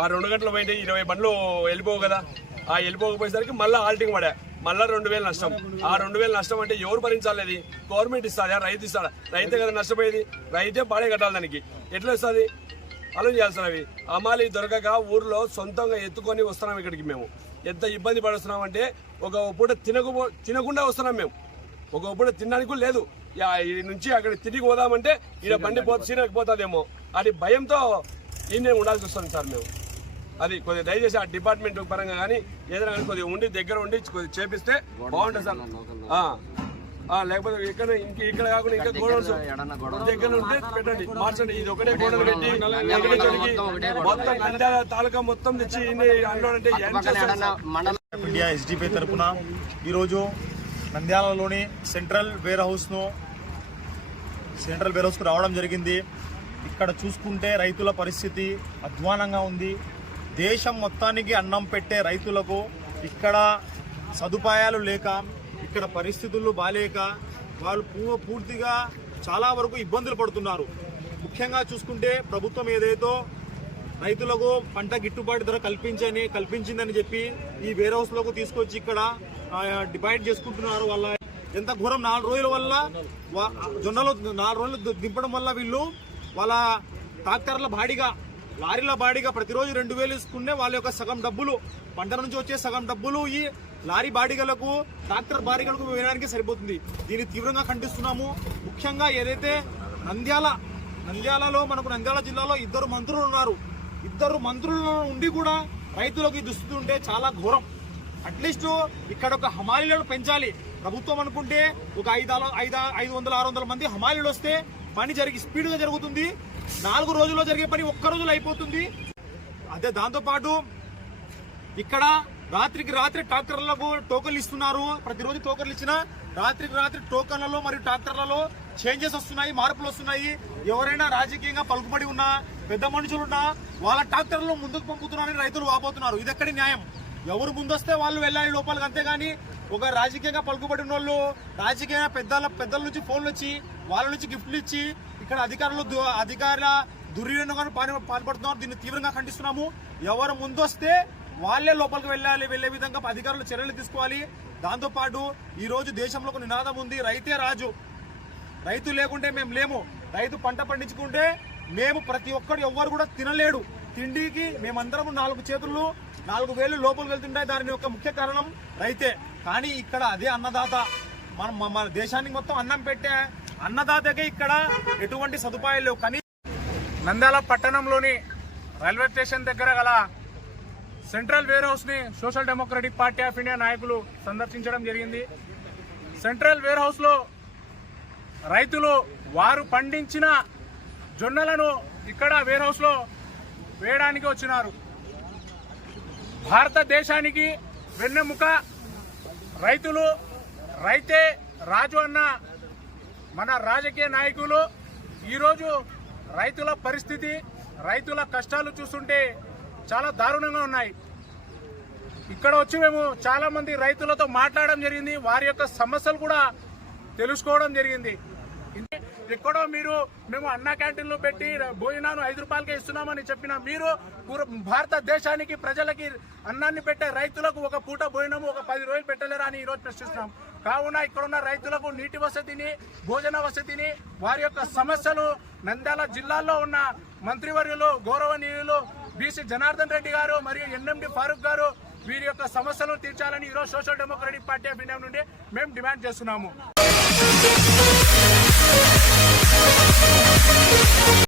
ఆ 2 గంటలు పోయింటే 20 బండ్లు వెళ్ళిపోవు కదా. ఆ వెళ్ళిపోకపోయేసరికి మళ్ళీ ఆల్టింగ్ పడా, మళ్ళీ 2000 నష్టం. ఆ 2000 నష్టం అంటే ఎవరు భరించాలి? అది గవర్నమెంట్ ఇస్తాడా? రైతు ఇస్తాడా? రైతే కదా నష్టపోయేది. రైతే బాడే కట్టాలి. దానికి ఎట్లా వస్తుంది? అలా చేయాల్సిన అవి అమాలి దొరకక ఊర్లో సొంతంగా ఎత్తుకొని వస్తున్నాం ఇక్కడికి. మేము ఎంత ఇబ్బంది పడుస్తున్నాం అంటే ఒక పూట తినకుండా వస్తున్నాం మేము. ఒక పూట తినడానికి లేదు. ఈ నుంచి అక్కడ తిరిగి పోదామంటే ఈడ బండి సీనకపోతుందేమో అది భయంతో ఈయన ఉండాల్సి వస్తుంది సార్ మేము. అది కొద్దిగా దయచేసి ఆ డిపార్ట్మెంట్ పరంగా కానీ ఏదైనా కానీ కొద్దిగా ఉండి దగ్గర ఉండి కొద్దిగా చేపిస్తే బాగుంటుంది సార్. లేకపోతే ఇక్కడ కాకుండా ఇంకా గోడౌన్స్ దగ్గర ఉంటే పెట్టండి, మార్చండి. ఇది ఒకటే గోడలు పెట్టి మొత్తం నంద్యాల తాలూకా మొత్తం తెచ్చి అంటే ఇండియా ఎస్డిపి తరఫున ఈరోజు నంద్యాలలోని సెంట్రల్ వేర్ హౌస్కు రావడం జరిగింది. ఇక్కడ చూసుకుంటే రైతుల పరిస్థితి అధ్వానంగా ఉంది. దేశం మొత్తానికి అన్నం పెట్టే రైతులకు ఇక్కడ సదుపాయాలు లేక, ఇక్కడ పరిస్థితులు బాలేక వాళ్ళు పూర్తిగా చాలా వరకు ఇబ్బందులు పడుతున్నారు. ముఖ్యంగా చూసుకుంటే ప్రభుత్వం ఏదైతే రైతులకు పంట గిట్టుబాటు ధర కల్పించిందని చెప్పి ఈ వేర్ హౌస్లోకి తీసుకొచ్చి ఇక్కడ డివైడ్ చేసుకుంటున్నారు. వాళ్ళ ఎంత ఘోరం! 4 రోజుల వల్ల జొన్నలు 4 రోజులు దింపడం వల్ల వీళ్ళు వాళ్ళ ట్రాక్టర్ల బాడిగా, లారీల బాడిగా ప్రతిరోజు 2000 ఇసుకునే వాళ్ళ యొక్క సగం డబ్బులు, పంట నుంచి వచ్చే సగం డబ్బులు ఈ లారీ బాడిగలకు, ట్రాక్టర్ బాడిగలకు వేయడానికి సరిపోతుంది. దీన్ని తీవ్రంగా ఖండిస్తున్నాము. ముఖ్యంగా ఏదైతే నంద్యాలలో మనకు నంద్యాల జిల్లాలో 2 మంత్రులు ఉన్నారు. 2 మంత్రులు ఉండి కూడా రైతులకు ఈ దుస్థితి ఉంటే చాలా ఘోరం. అట్లీస్ట్ ఇక్కడ ఒక హమాలీలను పెంచాలి. ప్రభుత్వం అనుకుంటే ఒక 500-600 మంది హమాలీలు వస్తే పని స్పీడ్గా జరుగుతుంది. 4 రోజుల్లో జరిగే పని 1 రోజులో అయిపోతుంది. అదే దాంతోపాటు ఇక్కడ రాత్రికి రాత్రి ట్రాక్టర్లకు టోకన్లు ఇస్తున్నారు. ప్రతిరోజు టోకన్లు ఇచ్చినా రాత్రికి రాత్రి టోకన్లలో మరియు ట్రాక్టర్లలో చేంజెస్ వస్తున్నాయి, మార్పులు వస్తున్నాయి. ఎవరైనా రాజకీయంగా పలుకుబడి ఉన్నా, పెద్ద మనుషులున్నా వాళ్ళ ట్రాక్టర్లను ముందుకు పంపుతున్నారని రైతులు వాపోతున్నారు. ఇది ఎక్కడి న్యాయం? ఎవరు ముందొస్తే వాళ్ళు వెళ్ళాలి లోపలికి, అంతేగాని ఒక రాజకీయంగా పలుకుబడి ఉన్న వాళ్ళు రాజకీయ పెద్దల నుంచి ఫోన్లు వచ్చి వాళ్ళ నుంచి గిఫ్ట్లు ఇచ్చి ఇక్కడ అధికారుల దుర్వినియోగానికి పాల్పడుతున్నారు. దీన్ని తీవ్రంగా ఖండిస్తున్నాము. ఎవరు ముందొస్తే వాళ్ళే లోపలికి వెళ్లే విధంగా అధికారులు చర్యలు తీసుకోవాలి. దాంతోపాటు ఈ రోజు దేశంలో ఒక నినాదం ఉంది, రైతే రాజు. రైతు లేకుంటే మేము లేము. రైతు పంట పండించుకుంటే మేము ప్రతి ఒక్కరు ఎవ్వరు కూడా తినలేడు. తిండికి మేమందరం 4 చేతులు 4 వేలు లోపలికి వెళ్తుంటాయి. దాని యొక్క ముఖ్య కారణం రైతే. కానీ ఇక్కడ అదే అన్నదాత, మన దేశానికి మొత్తం అన్నం పెట్టే అన్నదాతకే ఇక్కడ ఎటువంటి సదుపాయాలు లేవు. కానీ నంద్యాల పట్టణంలోని రైల్వే స్టేషన్ దగ్గర గల సెంట్రల్ వేర్ హౌస్ ని social democratic party of India నాయకులు సందర్శించడం జరిగింది. సెంట్రల్ వేర్ హౌస్ లో రైతులు వారు పండించిన జొన్నలను ఇక్కడ వేర్ హౌస్ లో వేయడానికి వచ్చినారు. భారతదేశానికి వెన్నెముక రైతులు, రైతే రాజు అన్న మన రాజకీయ నాయకులు ఈరోజు రైతుల పరిస్థితి, రైతుల కష్టాలు చూస్తుంటే చాలా దారుణంగా ఉన్నాయి. ఇక్కడ వచ్చి మేము చాలా మంది రైతులతో మాట్లాడడం జరిగింది. వారి యొక్క సమస్యలు కూడా తెలుసుకోవడం జరిగింది. ఎక్కడో మేము అన్న క్యాంటీన్లు పెట్టి భోజనాలు 5 రూపాయలకే ఇస్తున్నామని చెప్పిన మీరు భారతదేశానికి ప్రజలకి అన్నాన్ని పెట్టే రైతులకు ఒక పూట భోజనము ఒక 10 రోజులు పెట్టలేరా అని ఈరోజు ప్రశ్నిస్తున్నాం. కావున ఇక్కడున్న రైతులకు నీటి వసతిని, భోజన వసతిని, వారి యొక్క సమస్యలు నంద్యాల జిల్లాలో ఉన్న మంత్రివర్యులు గౌరవనీయులు బీసీ జనార్దన్ రెడ్డి గారు మరియు ఎన్ఎండి ఫారూక్ గారు వీరి యొక్క సమస్యలను తీర్చాలని ఈరోజు social democratic party of India నుండి మేము డిమాండ్ చేస్తున్నాము.